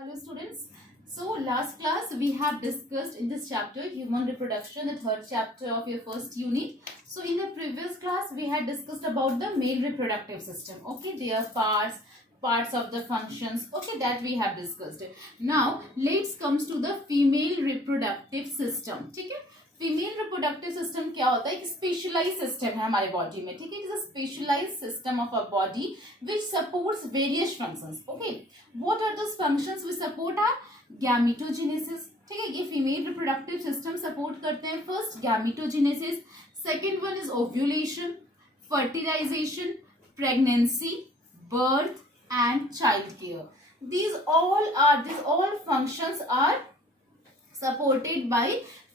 Hello students. So last class we have discussed in this chapter human reproduction, the third chapter of your first unit. So in the previous class we had discussed about the male reproductive system. Okay, their parts of the functions. Okay, that we have discussed. Now let's comes to the female reproductive system. ठीक है, female reproductive system क्या होता है? एक specialise system है हमारे body में. ठीक है, it is a specialise system of a body which supports various functions. Okay, what are those functions which support are? Gametogenesis. ठीक है, ये फीमेल रिप्रोडक्टिव सिस्टम सपोर्ट करते हैं. First gametogenesis, second one is ovulation, fertilisation, pregnancy, birth and child care. These all functions are supported by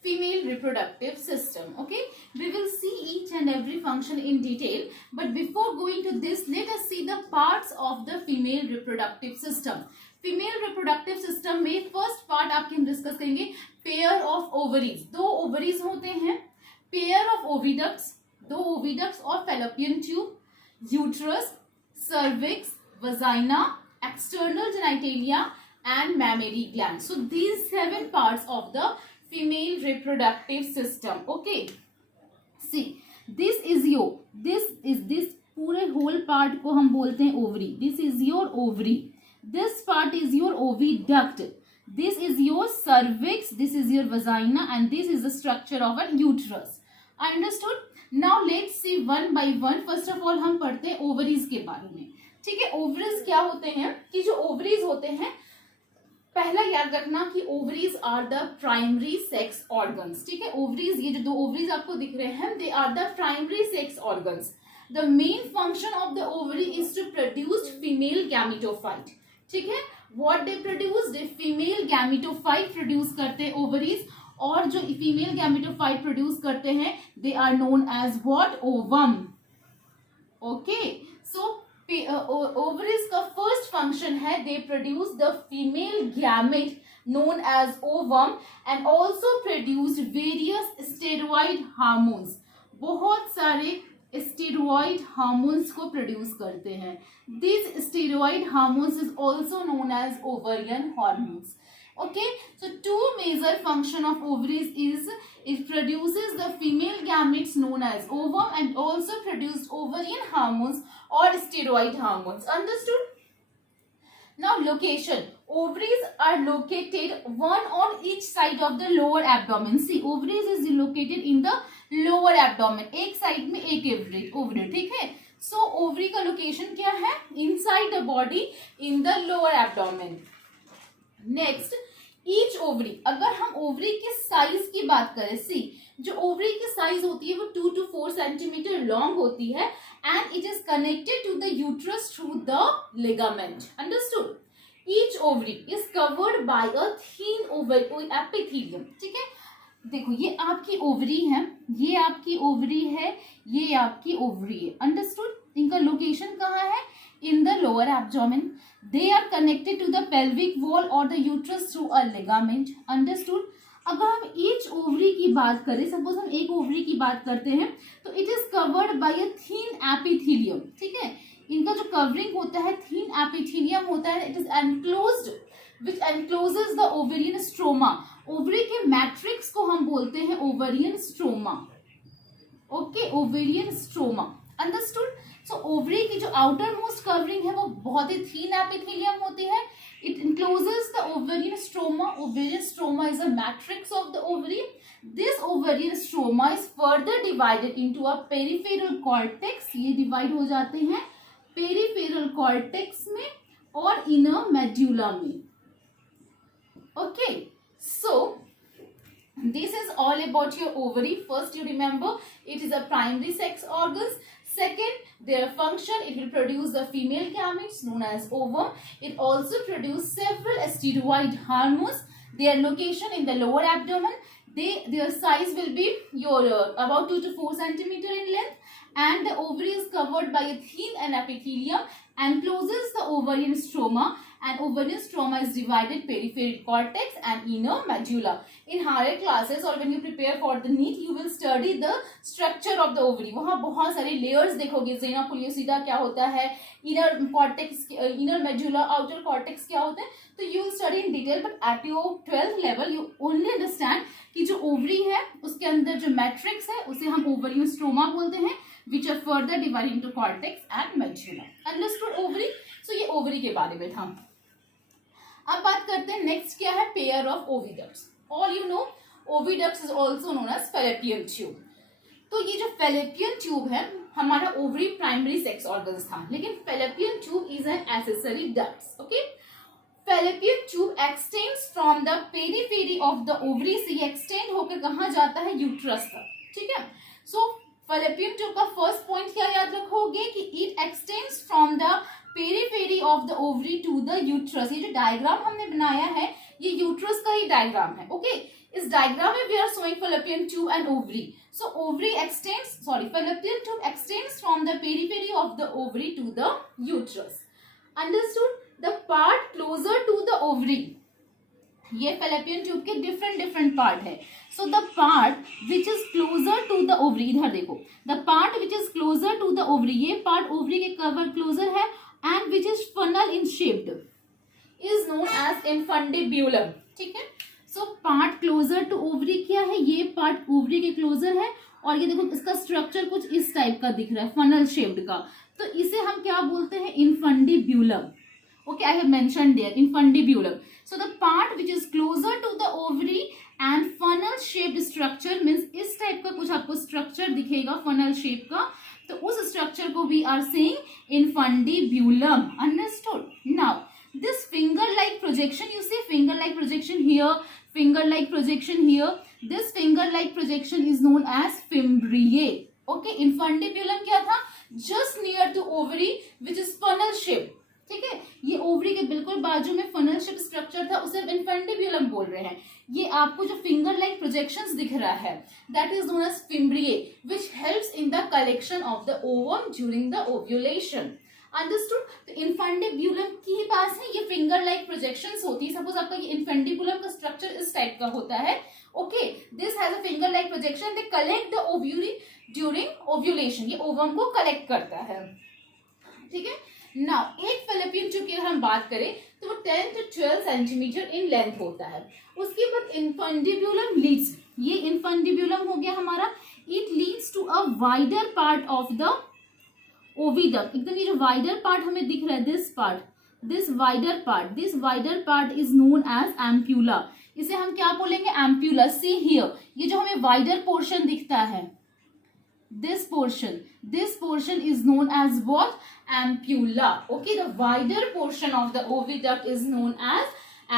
female reproductive system. Okay, we will see each and every function in detail, but before going to this, let us see the parts of the female reproductive system. Female reproductive system में first part आपके हम discuss करेंगे pair of ovaries. दो ovaries होते हैं. pair of oviducts, दो oviducts और fallopian tube, uterus, cervix, vagina, external genitalia and mammary gland. So these 7 parts of the female reproductive system. Okay, see, this पूरे whole part को हम बोलते हैं ovary. This is your ovary. This part is your oviduct. This is your cervix. This is your vagina, and this is the structure of a uterus. Understood? Now let's see one by one. First of all हम पढ़ते हैं ovaries के बारे में. ठीक है, ovaries क्या होते हैं? कि जो ovaries होते हैं, पहला याद रखना कि ovaries are the primary sex organs. ठीक है, ओवरीज, ये जो दो ओवरीज आपको दिख रहे हैं, they are the primary sex organs. The main function of the ovary is to produce female gametophyte. ठीक है, what they produce? They female gametophyte produce करते हैं ओवरीज, और जो फीमेल गैमेटोफाइट प्रोड्यूस करते हैं they are known as what? Ovum. Okay, so ovaries का first function है they produce the female gamete known as ovum and also produce various steroid hormones. बहुत सारे स्टेरॉइड हार्मोन्स को produce करते हैं. This steroid hormones is also known as ovarian hormones. Okay, so two major function of ovaries is it produces the female gametes known as ovum and also produce ovarian hormones or steroid hormones. Understood? Now location. Ovaries are located one on each side of the lower abdomen. See, ovaries is located in the lower abdomen. एक side में एक ovary. ठीक है? So ovary का location क्या है? Inside the body in the lower abdomen. Next, each ovary. अगर हम ओवरी के साइज की बात करें, सी, जो ओवरी की साइज होती है वो 2 to 4 सेंटीमीटर लॉन्ग होती है and it is connected to the uterus through the ligament. Understood? Each ovary is covered by a thin ovary epithelium. ठीक है, देखो ये आपकी ओवरी है, ये आपकी ओवरी है, ये आपकी ओवरी है. अंडरस्टूड? इनका लोकेशन कहाँ है? In the lower abdomen. They are connected to the pelvic wall or the uterus through a ligament. Understood? अगर हम each ovary की बात करें, सपोज हम एक ओवरी की बात करते हैं, तो it is covered by a thin epithelium. ठीक है, इनका जो कवरिंग होता है thin epithelium होता है. It is enclosed, which encloses the ovarian stroma. Ovary के मैट्रिक्स को हम बोलते हैं ovarian stroma. Okay, ovarian stroma. Understood? So ovary की जो outer most covering है वो बहुत ही thin epithelium होती है. It encloses the ovarian stroma. Ovarian stroma is a matrix of the ovary. This ovarian stroma is further divided into a peripheral cortex. ये divide हो जाते हैं peripheral cortex में और inner medulla में. Okay, so this is all about your ovary. First, you remember it is a primary sex organs. Second, their function, it will produce the female gametes known as ovum. It also produces several steroid hormones. Their location in the lower abdomen. Their size will be your about 2 to 4 centimeter in length, and the ovary is covered by a thin epithelium, encloses the ovarian stroma, and ovarian stroma is divided peripheral cortex and inner medulla. In higher classes or when you prepare for the NEET, you will study the structure of the ovary. वहाँ बहुत सारे layers देखोगे, ज़ेना पुलियोसिडा क्या होता है, inner cortex, inner medulla, outer cortex क्या होते हैं, तो you will study in detail. But at your 12th level you only understand कि जो ovary है उसके अंदर जो matrix है उसे हम ovarian stroma बोलते हैं, which are further divided into cortex and medulla. Understood ovary? So ये ovary के बारे में था. अब बात करते हैं नेक्स्ट क्या है, pair of oviducts. All you know oviducts is also known as fallopian tube. तो ये जो फैलोपियन ट्यूब है हमारा ओवरी प्राइमरी सेक्स ऑर्गन्स था, लेकिन fallopian tube is an accessory ducts. Okay, fallopian tube extends from the periphery of the ovary से extend होकर कहाँ जाता है, यूट्रस तक. ठीक है, सो फैलोपियन ट्यूब का फर्स्ट पॉइंट क्या याद रखोगे कि it extends from the periphery of the ovary to the uterus. ये जो डायग्राम हमने बनाया है ये यूट्रस का ही डायग्राम है. ओके, इस डायग्राम में we are showing fallopian tube and ovary. So ovary extends, sorry, fallopian tube extends from the periphery of the ovary to the uterus. Understood? The part closer to the ovary, ये fallopian tube के different part है. So the part which is closer to the ovary, इधर देखो, the part which is closer to the ovary, ये part ovary के cover closer है and which is funnel in shaped is known as infundibulum. ठीक है, so part closer to ovary क्या है, ये part ovary के closer है और ये देखो इसका स्ट्रक्चर कुछ इस टाइप का दिख रहा है, funnel shaped का, तो इसे हम क्या बोलते हैं, infundibulum. Okay, I have mentioned there infundibulum. So the part which is closer to the ovary and funnel shaped structure means इस टाइप का कुछ आपको स्ट्रक्चर दिखेगा funnel shape का, तो उस स्ट्रक्चर को we are saying infundibulum. Understood? Now this finger like projection, you see finger like projection here, finger like projection here, this finger like projection is known as fimbriae. Okay, infundibulum क्या था, just near to ovary which is funnel shape. ठीक है, ये ovary के बिल्कुल बाजू में funnel shape structure था, उसे इन्फेंडिब्यूलम बोल रहे हैं. ये आपको जो फिंगर लाइक प्रोजेक्शंस दिख रहा है that is known as fimbriae which helps in the collection of the ovum during the ovulation. Understood? तो इन्फेंडिब्यूलम के पास है ये फिंगर लाइक प्रोजेक्शंस होती है. सपोज आपका ये इन्फेंडिब्यूलम का स्ट्रक्चर इस टाइप का होता है. Okay, this has a finger like projection, they collect the ovary during ovulation, ये ओवम को कलेक्ट करता है. ठीक है, नाउ एक फैलोपियन ट्यूब की अगर हम बात करें तो वो 10 to 12 सेंटीमीटर इन लेंथ होता है. उसके बाद इन्फंडिब्यूलम लीड्स, ये इन्फंडिब्यूलम हो गया हमारा, it leads to a wider part of the oviduct. एकदम ये जो वाइडर पार्ट हमें दिख रहा है, this wider part is known as ampulla. इसे हम क्या बोलेंगे, एम्प्यूला. सी हियर, ये जो हमें वाइडर पोर्शन दिखता है, this portion is known as what, ampulla. Okay, the wider portion of the oviduct is known as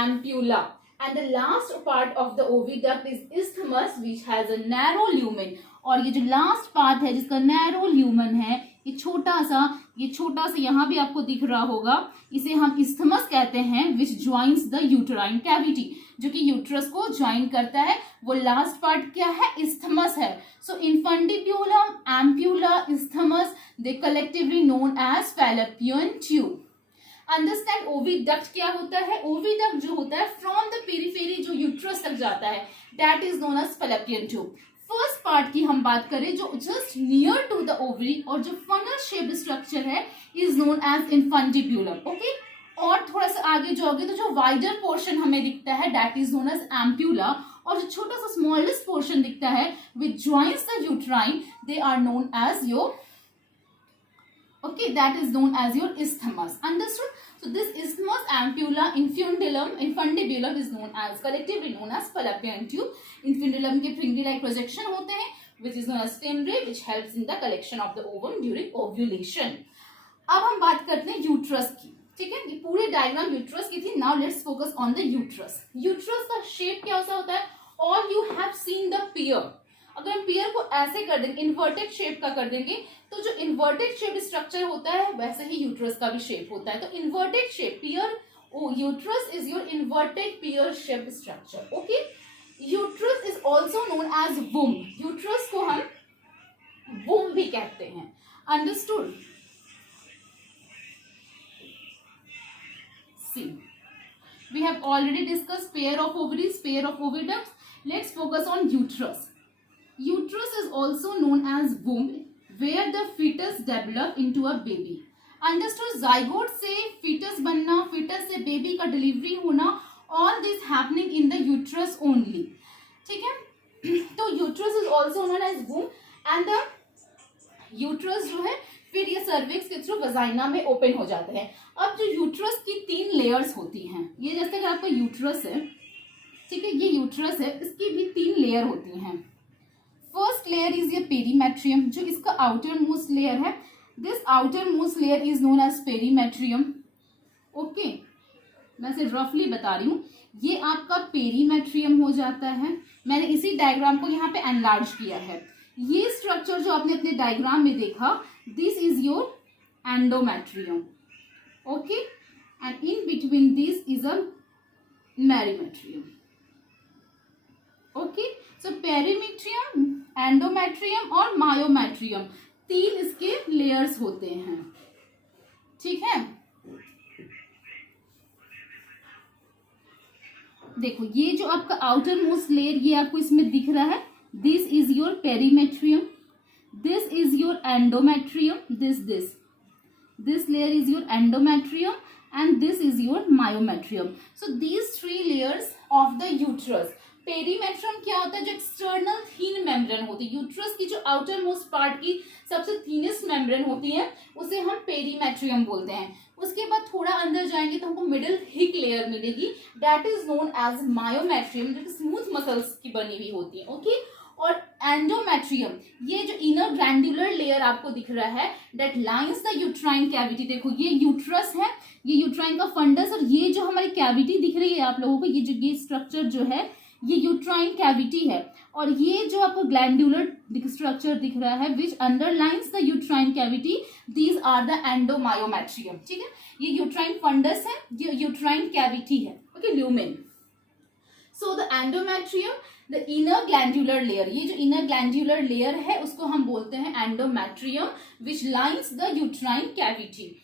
ampulla, and the last part of the oviduct is isthmus which has a narrow lumen. और ये जो last part है जिसका narrow lumen है, ये छोटा सा यहाँ भी आपको दिख रहा होगा, इसे हम isthmus कहते हैं, which joins the uterine cavity, जो कि यूट्रस को ज्वाइन करता है. वो लास्ट पार्ट क्या है, isthmus है. सो infundibulum, ampulla, isthmus, they collectively known as fallopian tube. Understand oviduct क्या होता है, ओविडक्ट जो होता है फ्रॉम द पेरिफेरी जो यूट्रस तक जाता है, that is known as fallopian tube. First part की हम बात करें जो just near to the ovary और जो फनल शेप्ड स्ट्रक्चर है is known as infundibulum. Okay, और थोड़ा सा आगे जाओगे तो जो वाइडर पोर्शन हमें दिखता है that is known as ampulla, और जो छोटा सा स्मॉलेस्ट पोर्शन दिखता है which joins the uterine, they are known as your, okay, that is known as your isthmus. Understood? So this isthmus, ampulla, infundibulum is known as, collectively known as fallopian tube. Infundibulum के fimbriae-like projection होते हैं which is known as fimbriae, which helps in the collection of the ovum during ovulation. अब हम बात करते हैं uterus की. ठीक है, ये पूरी डायग्राम यूट्रस की थी. Now let's focus on the uterus. Uterus का शेप क्या होता है, और यू हैव सीन द पियर. अगर हम पियर को ऐसे कर देंगे, इन्वर्टेड शेप का कर देंगे, तो जो इन्वर्टेड शेप स्ट्रक्चर होता है वैसे ही यूट्रस का भी शेप होता है. तो inverted shape pear, uterus is your inverted pear shape structure. Okay, uterus is also known as womb. Uterus को हम वुम भी कहते हैं. Understood? See, we have already discussed pair of ovaries, pair of oviducts. Let's focus on uterus. Uterus is also known as womb, where the fetus develop into a baby. Understood? Zygote से fetus बनना, fetus से baby का delivery होना, all this happening in the uterus only. ठीक है? तो uterus is also known as womb, and the uterus जो है फिर ये सर्विक्स के थ्रू वजाइना में ओपन हो जाते हैं. अब जो यूट्रस की 3 लेयर्स होती हैं, ये जैसे कि आपका यूट्रस है, ठीक है, ये यूट्रस है, इसकी भी 3 लेयर होती हैं. फर्स्ट लेयर इज ये पेरीमेट्रियम, जो इसका आउटर मोस्ट लेयर है. This outer most layer is known as perimetrium. Okay, मैं सिर्फ रफली बता रही हूँ. ये आपका पेरीमेट्रियम हो जाता है. मैंने इसी डायग्राम को यहाँ पे एनलार्ज किया है. ये स्ट्रक्चर जो आपने अपने डायग्राम में देखा, this is your endometrium. Okay, and in between this is a perimetrium. Okay, so perimetrium, endometrium और मायोमेट्रियम, 3 इसके लेयर्स होते हैं. ठीक है, देखो ये जो आपका आउटर मोस्ट लेयर, ये आपको इसमें दिख रहा है. This is your perimetrium. This is your endometrium. This layer is your endometrium, and this is your myometrium. So these 3 layers of the uterus. Perimetrium क्या होता है? जो एक्सटर्नल थीन मेम्ब्रेन होती है, यूट्रस की जो आउटर मोस्ट पार्ट की सबसे थीनेस्ट मेम्ब्रेन होती है, उसे हम पेरीमेट्रियम बोलते हैं. उसके बाद थोड़ा अंदर जाएंगे तो हमको मिडिल थिक लेयर मिलेगी, that is known as myometrium, जो स्मूथ मसल्स की बनी हुई होती है. ओके, और एंडोमेट्रियम, ये जो इनर ग्लैंडुलर लेयर आपको दिख रहा है, that lines the uterine cavity. देखो ये यूट्रस है, ये यूट्राइन का फंडस, और ये जो हमारी कैविटी दिख रही है आप लोगों को, ये स्ट्रक्चर जो है, ये यूट्राइन कैविटी है. और ये जो आपको ग्लैंडुलर स्ट्रक्चर दिख रहा है, which underlines the uterine cavity, these are the endomyometrium. ठीक है, ये यूट्राइन फंडस है, ये यूट्राइन कैविटी है. Okay, lumen. So the endometrium, the inner glandular layer, ये जो इनर ग्लैंडुलर लेयर है उसको हम बोलते हैं endometrium, which lines the uterine cavity.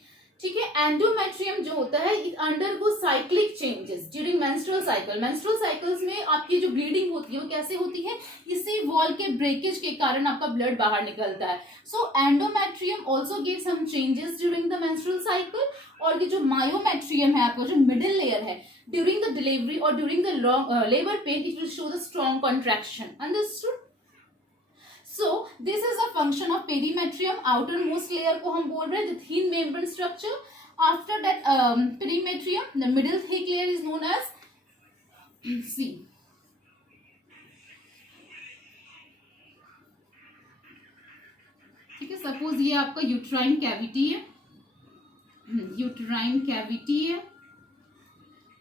ठीक है, एंडोमेट्रियम जो होता है, it undergo cyclic changes during menstrual cycle. Menstrual cycles में आपकी जो ब्लीडिंग होती है वो कैसे होती है? इसी वॉल के ब्रेकेज के कारण आपका ब्लड बाहर निकलता है. So endometrium also give some changes during the menstrual cycle. और ये जो मायोमेट्रियम है, आपका जो मिडिल लेयर है, during the delivery or during the labor pain, it will show the strong contraction. Understood? So this is a function of perimetrium. outermost layer को हम बोल रहे हैं the thin membrane structure. After that perimetrium, the middle thick layer is known as C. ठीक है, suppose ये आपका uterine cavity है, यूट्राइन कैविटी है.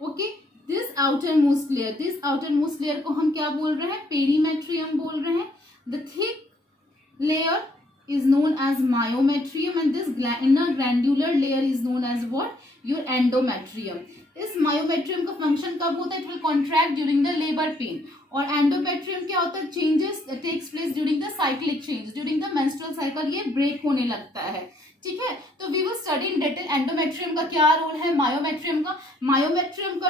ओके, दिस आउटरमोस्ट लेयर को हम क्या बोल रहे हैं? पेरीमेट्रियम बोल रहे हैं. The thick layer is known as myometrium, and this inner glandular layer is known as what? Your endometrium. इस myometrium का फंक्शन कब होता है? It will contract during the labor pain. और endometrium क्या होता है? Changes takes place during the cyclic change, during the menstrual cycle, ये break होने लगता है. ठीक है, तो we will study in detail endometrium का क्या रोल है, मायोमेट्रियम का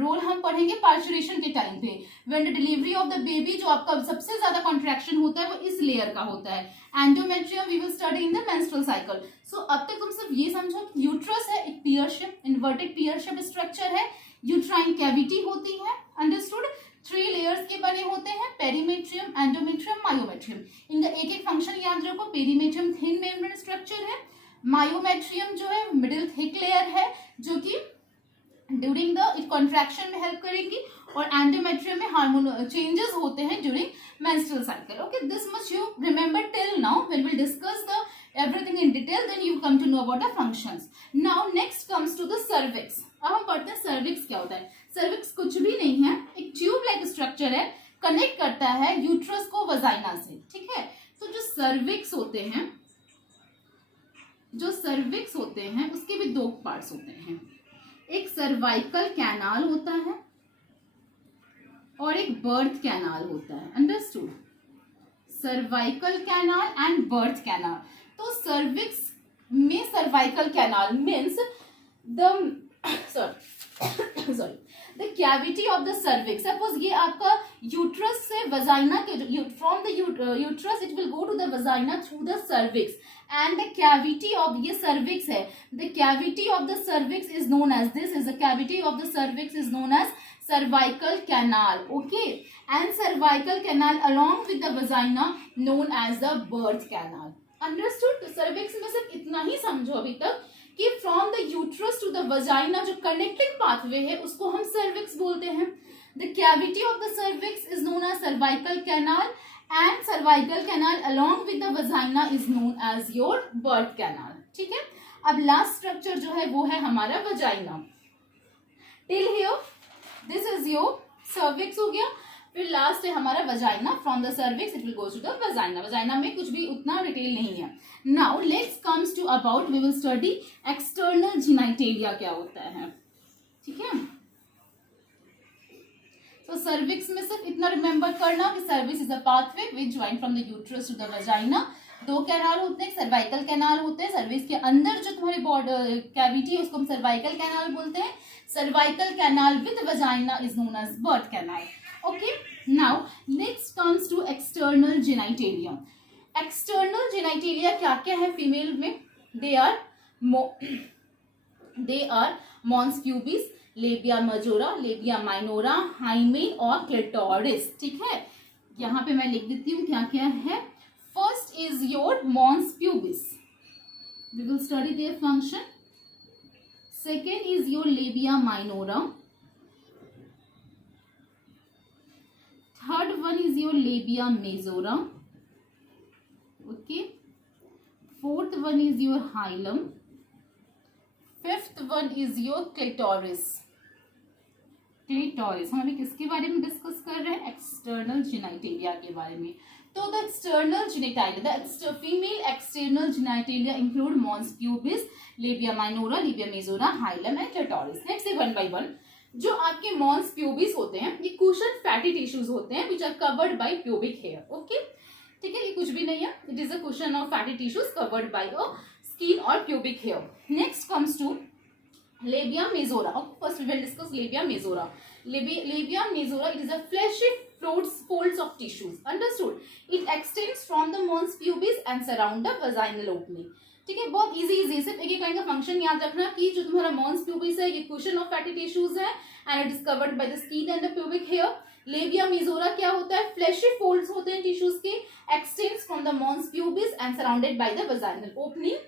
रोल हम पढ़ेंगे पार्चुरेशन के टाइम पे. When the delivery of the baby, जो आपका सबसे ज्यादा कॉन्ट्रैक्शन होता है वो इस लेयर का होता है. Endometrium we will study in the menstrual cycle. So अब तक तुम सिर्फ ये समझो कि यूट्रस है, एक पियर shape, inverted pear shape structure है, यूट्राइन कैविटी होती है. अंडरस्टूड? 3 लेयर्स के बने होते हैं, पेरीमेट्रियम, एंडोमेट्रियम, मायोमेट्रियम. इनका एक एक फंक्शन याद रखो. पेरीमेट्रियम थिन मेम्ब्रेन स्ट्रक्चर है, मायोमेट्रियम जो है मिडिल थिक लेयर है, जो कि ड्यूरिंग द कॉन्ट्रैक्शन में हेल्प करेगी, और एंडोमेट्रियम में हार्मोनल चेंजेस होते हैं during menstrual cycle. Okay, this much you remember till now. When we discuss the everything in detail, then you come to know about the functions. Now next comes to the cervix. अब हम पढ़ते हैं cervix क्या होता है. cervix कुछ भी नहीं है, एक ट्यूब लाइक स्ट्रक्चर है, कनेक्ट करता है यूट्रस को वजाइना से. ठीक है, तो जो cervix होते हैं उसके भी 2 पार्ट्स होते हैं. एक सर्वाइकल कैनाल होता है और एक बर्थ कैनाल होता है. Understood? Cervical canal and birth canal. तो सर्विक्स में cervical canal means the sorry the cavity of the cervix, suppose ये आपका यूट्रस से वजाइना के, from the uterus it will go to the vagina through the cervix, and the cavity of, ये cervix है, the cavity of the cervix is known as, this is the cavity of the cervix is known as cervical canal, okay, and cervical canal along with the vagina known as the birth canal. Understood? तो cervix में सिर्फ इतना ही समझो अभी तक कि from the uterus to the vagina जो connecting pathway है उसको हम cervix बोलते हैं. The cavity of the cervix is known as cervical canal and cervical canal along with the vagina is known as your birth canal. ठीक है. अब last structure जो है वो है हमारा vagina. Till here this is your cervix हो गया. फिर लास्ट है हमारा vagina. From the cervix it will go to the vagina. Vagina में कुछ भी उतना डिटेल नहीं है. Now let's comes to about, we will study external genitalia क्या होता है. ठीक है. तो सर्विक्स में सिर्फ इतना रिमेंबर करना कि cervix is a pathway which join from the uterus to the vagina. दो कैनाल होते हैं, सर्वाइकल कैनाल होते हैं. सर्विक्स के अंदर जो तुम्हारी बॉडी कैविटी है उसको हम सर्वाइकल कैनाल बोलते हैं. Cervical canal with vagina is known as birth canal. Okay. Now next comes to external genitalia. External genitalia क्या क्या है फीमेल में? They are mons pubis, labia majora, labia minora, hymen और क्लिटोरिस. ठीक है. यहाँ पे मैं लिख देती हूँ क्या क्या है. First is your mons pubis. We will study their function. Second is your labia minora. Third one is your labia majora. Okay. Fourth one is your hilum. Fifth one is your clitoris. Clitoris. हम अभी किसके बारे में discuss कर रहे हैं? External genitalia के बारे में. तो the external genitalia, the female external genitalia include mons pubis, labia minora, labia majora, hymen and clitoris. Next से वन बाय वन. जो आपके मॉन्स प्यूबिस होते हैं ये कुशन फैटी टिश्यूज होते हैं which are covered by pubic hair. Okay. ठीक है. ये कुछ भी नहीं है. It is a cushion of fatty tissues covered by a skin और pubic hair. Next comes to labia majora. First we will discuss labia majora. Labia majora, it is a fleshy folds of tissues. Understood? It extends from the mons pubis and surround the vaginal opening. ठीक है. बहुत easy. सिर्फ एक line का function याद रखना कि जो तुम्हारा मॉन्स प्यूबिस है ये कुशन ऑफ फैटी टिश्यूज है and it is covered by the skin and the pubic hair. Labia majora क्या होता है? फ्लैशी फोल्ड्स होते हैं टिश्यूज के, extends from the mons pubis and surrounded by the vaginal opening.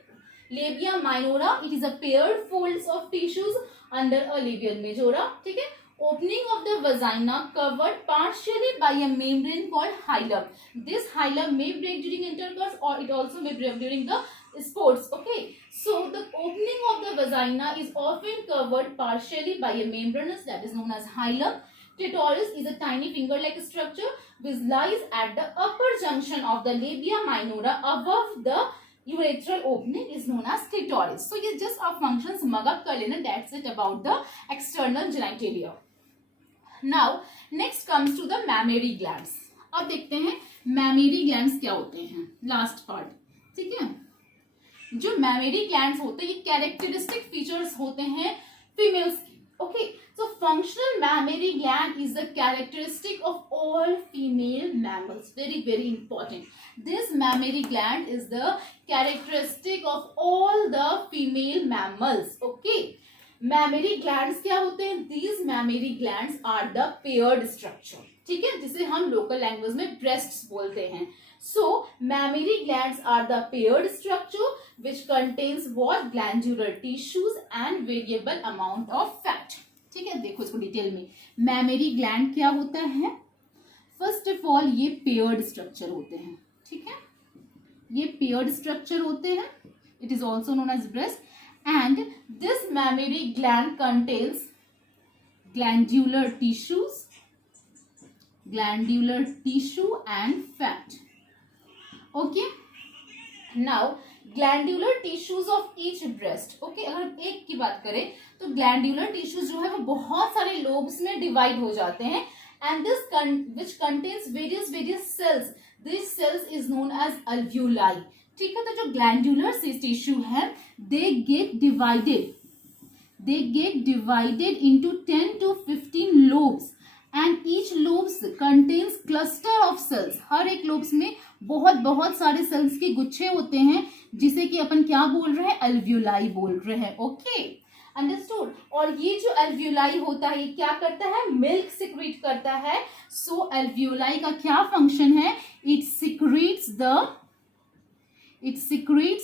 Labia minora, it is a paired folds of tissues under a labia majora. ठीक है. Opening of the vagina covered partially by a membrane called hilum. This hilum may break during intercourse or it also may break during the sports. Okay. So the opening of the vagina is often covered partially by a membranous that is known as hilum. Clitoris is a tiny finger-like structure which lies at the upper junction of the labia minora above the urethral opening is known as clitoris. So ये just आप functions mug up कर लेना. That's it about the external genitalia. Now next comes to the mammary glands. अब देखते हैं mammary glands क्या होते हैं. Last part. ठीक है. जो mammary glands होते हैं ये characteristic features होते हैं females की. Okay. So functional mammary gland is the characteristic of all female mammals. Very very important. This mammary gland is the characteristic of all the female mammals. Okay. Mammary glands क्या होते हैं? These mammary glands are the paired structure. ठीक है. जिसे हम local language में breasts बोलते हैं. So mammary glands are the paired structure which contains what? Glandular tissues and variable amount of fat. ठीक है. देखो इसको डिटेल में. मैमेरी ग्लैंड क्या होता है? फर्स्ट ऑफ ऑल ये पेयर्ड स्ट्रक्चर होते हैं. ठीक है. ये पेयर्ड स्ट्रक्चर होते हैं. It is also known as breast and this mammary gland contains glandular tissue and fat. Okay. Now glandular tissues of each breast. Okay. अगर एक की बात करें तो ग्लैंडुलर टिश्यूज जो है वो बहुत सारे लोब्स में डिवाइड हो जाते हैं and this which contains various cells. This cells is known as alveoli. ठीक है. तो जो ग्लैंडुलर टिश्यू है they get divided. they get divided into 10 to 15 lobes and each lobes contains cluster of cells. हर एक lobes में बहुत सारे cells के गुच्छे होते हैं जिसे कि अपन क्या बोल रहे हैं, alveoli बोल रहे हैं. Okay, understood. और ये जो alveoli होता है ये क्या करता है, मिल्क सिक्रीट करता है. सो alveoli का क्या फंक्शन है, it secretes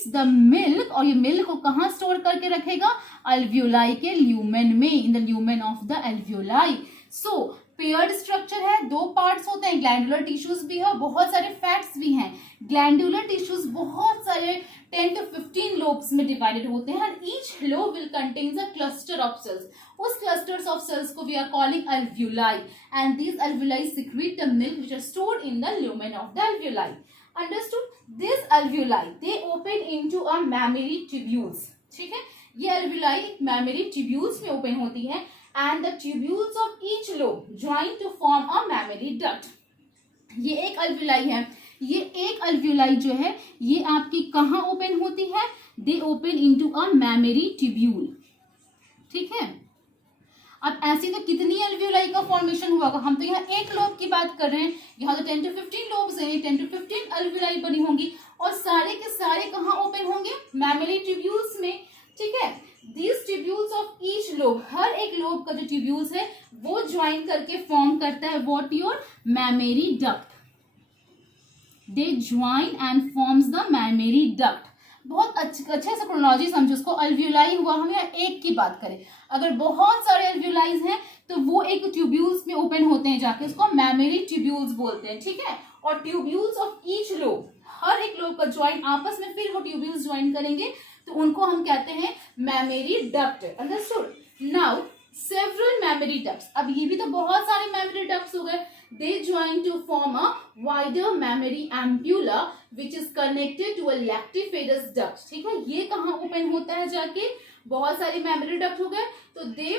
the milk. और ये मिल्क को कहाँ स्टोर करके रखेगा, alveoli के ल्यूमेन में, in the lumen of the alveoli. So paired structure है, दो पार्ट्स होते हैं, ग्लैंडुलर टिश्यूज भी है, बहुत सारे फैट्स भी हैं. ग्लैंडुलर टिश्यूज बहुत सारे 10 to 15 लोब्स में डिवाइडेड होते हैं and each lobe will contains a cluster of cells. उस clusters of cells को we are calling alveoli and these alveoli secrete the milk which are stored in the lumen of the alveoli. Understood? These alveoli they open into a mammary tubules. ठीक है, ये alveoli mammary tubules में open होती है and the tubules of each lobe join to form a mammary duct. ये एक alveoli है, ये एक alveoli जो है ये आपकी कहाँ ओपन होती है, they open into a mammary tubule. ठीक है, अब ऐसी तो कितनी alveoli का फॉर्मेशन हुआ होगा, हम तो यहाँ एक लोब की बात कर रहे हैं, यहाँ तो 10 to 15 लोब्स हैं, 10 to 15 alveoli बनी होंगी और सारे के सारे कहाँ ओपन होंगे, mammary tubules में. ठीक है, these tubules of each lobe, हर एक लोब का जो tubules है वो ज्वाइन करके फॉर्म करता है what your mammary duct. They join and forms the mammary duct. बहुत अच्छे से क्रोनोलॉजी समझो उसको. alveoli हुआ, हम यहाँ एक की बात करें, अगर बहुत सारे alveoli हैं तो वो एक ट्यूब्यूल्स में ओपन होते हैं जाके, उसको mammary tubules बोलते हैं. ठीक है, और tubules of each lobe, हर एक लोब का ज्वाइन आपस में फिर वो ट्यूब्यूल्स ज्वाइन करेंगे तो उनको हम कहते हैं mammary duct. Understood. Now several mammary ducts, अब ये भी तो बहुत सारे mammary ducts हो गए. They join to form a wider mammary ampulla which is connected to a lactiferous duct. ठीक है, ये कहाँ ओपन होता है जाके, बहुत सारे mammary duct हो गए तो they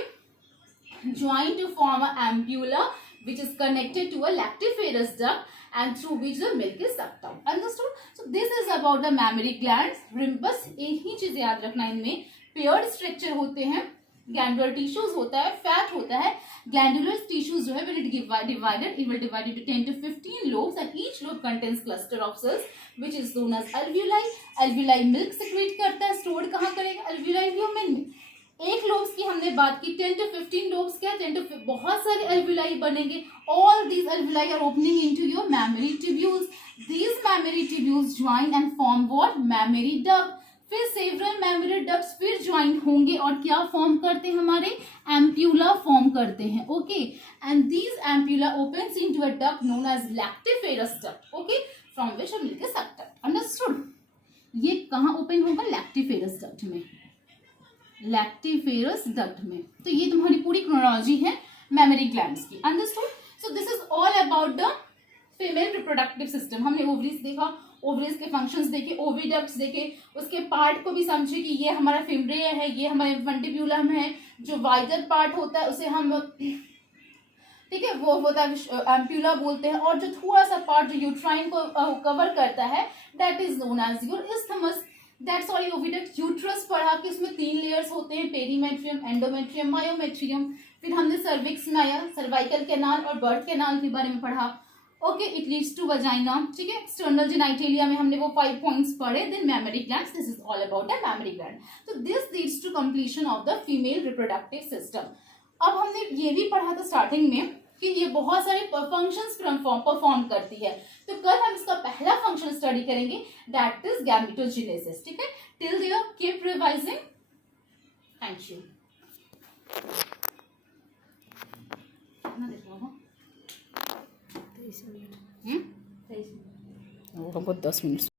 join to form a ampulla which is connected to a lactiferous duct and through which the milk is sucked out. Understood? So this is about the mammary glands. बस एक ही चीज याद रखना, इनमें paired structure होते हैं, glandular tissues होता है, फैट होता है. ग्लैंडुलर टिश्यूज जो है will divided, it will divide into 10 to 15 lobes and each lobe contains cluster of cells which is known as alveoli. alveoli milk secrete करता है, स्टोर कहाँ करेगा, alveoli lumen में. एक लोब्स की हमने बात की, 10 to 15 लोब्स क्या, 10 to बहुत सारे alveoli बनेंगे. all these alveoli are opening into your mammary tubules. these mammary tubules join and form what, mammary duct. फिर सेवरल mammary ducts फिर ज्वाइन होंगे और क्या फॉर्म करते हैं, हमारे एम्प्यूला फॉर्म करते हैं. Okay, and these ampulla opens into a duct known as lactiferous duct. Okay, from which a milk is sucked. Understood. ये कहाँ ओपन होगा, लैक्टिफेरस डक्ट में, लैक्टिफेरस डक्ट में. तो ये तुम्हारी पूरी क्रोनोलॉजी है मेमोरी ग्लैंड्स की. अंडरस्टूड. So this is all about the female reproductive system. हमने ओवरीज देखा, ओवरीज के फंक्शंस देखे, ओविडक्ट्स देखे, उसके पार्ट को भी समझे कि ये हमारा फिम्ब्रिया है, ये हमारे वेंटिब्यूलम है, जो वाइडर पार्ट होता है उसे हम, ठीक है, वो होता है एम्प्यूला बोलते हैं, और जो थोड़ा सा पार्ट जो यूट्राइन को कवर करता है that is known as your isthmus. That's all. Oviduct uterus पढ़ा कि उसमें 3 लेयर्स होते हैं, पेरीमेट्रियम, एंडोमेट्रियम, मायोमेट्रियम. फिर हमने सर्विक्स में आया, सर्वाइकल कैनाल और बर्थ कैनाल के बारे में पढ़ा. Okay, it leads to vagina. ठीक है, एक्सटर्नल जेनाइटेलिया में हमने वो 5 पॉइंट्स पढ़े. Then mammary glands, this is all about the mammary gland. तो this leads to completion of the female reproductive system. अब हमने ये भी पढ़ा था स्टार्टिंग में कि ये बहुत सारे फंक्शंस परफॉर्म करती है. तो कल हम इसका पहला फंक्शन स्टडी करेंगे, दैट इज गैमेटोजेनेसिस. ठीक है, till there keep revising. Thank you. कितना देख रहा हूँ, 23 मिनट. 10 मिनट.